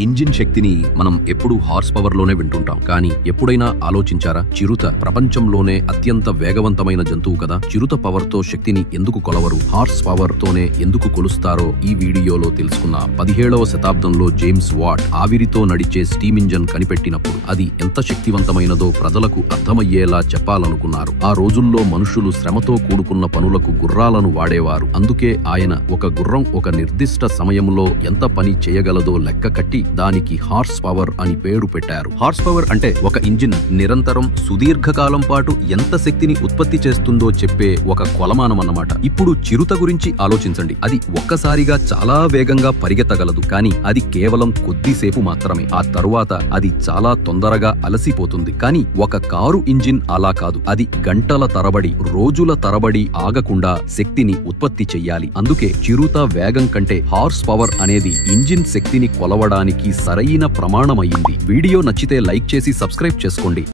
Engine శక్తిని మనం ఎప్పుడూ హార్స్ పవర్ లోనే వింటుంటాం. కానీ ఎప్పుడైనా ఆలోచించారా? చిరుత ప్రపంచంలోనే అత్యంత వేగవంతమైన జంతువు కదా. చిరుత పవర్ తో శక్తిని ఎందుకు కొలవరు? హార్స్ పవర్ తోనే ఎందుకు కొలుస్తారో ఈ వీడియోలో తెలుసుకుందాం. 17వ శతాబ్దంలో జేమ్స్ వాట్ ఆవిరితో నడిచే స్టీమ్ ఇంజన్ కనిపెట్టినప్పుడు అది ఎంత శక్తివంతమైనదో ప్రజలకు అర్థమయ్యేలా చెప్పాలనుకున్నారు. ఆ రోజుల్లో మనుషులు శ్రమతో కూడుకున్న పనులకు గుర్రాలను వాడేవారు. అందుకే ఆయన ఒక గుర్రం ఒక నిర్దిష్ట సమయంలో ఎంత పని చేయగలదో లెక్క కట్టి దానికి హార్స్ పవర్ అని పేరు పెట్టారు. హార్స్ పవర్ అంటే ఒక ఇంజిన్ నిరంతరం సుదీర్ఘకాలం పాటు ఎంత శక్తిని ఉత్పత్తి చేస్తుందో చెప్పే ఒక కొలమానం అన్నమాట. ఇప్పుడు చిరుత గురించి ఆలోచించండి. అది ఒక్కసారిగా చాలా వేగంగా పరిగెత్తగలదు. కానీ అది కేవలం కొద్దిసేపు మాత్రమే. ఆ తరువాత అది చాలా తొందరగా అలసిపోతుంది. కానీ ఒక కారు ఇంజిన్ అలా కాదు. అది గంటల తరబడి రోజుల తరబడి ఆగకుండా శక్తిని ఉత్పత్తి చెయ్యాలి. అందుకే చిరుత వేగం కంటే హార్స్ పవర్ అనేది ఇంజిన్ శక్తిని కొలవడానికి సరైన ప్రమాణమయ్యింది. వీడియో నచ్చితే లైక్ చేసి సబ్స్క్రైబ్ చేసుకోండి.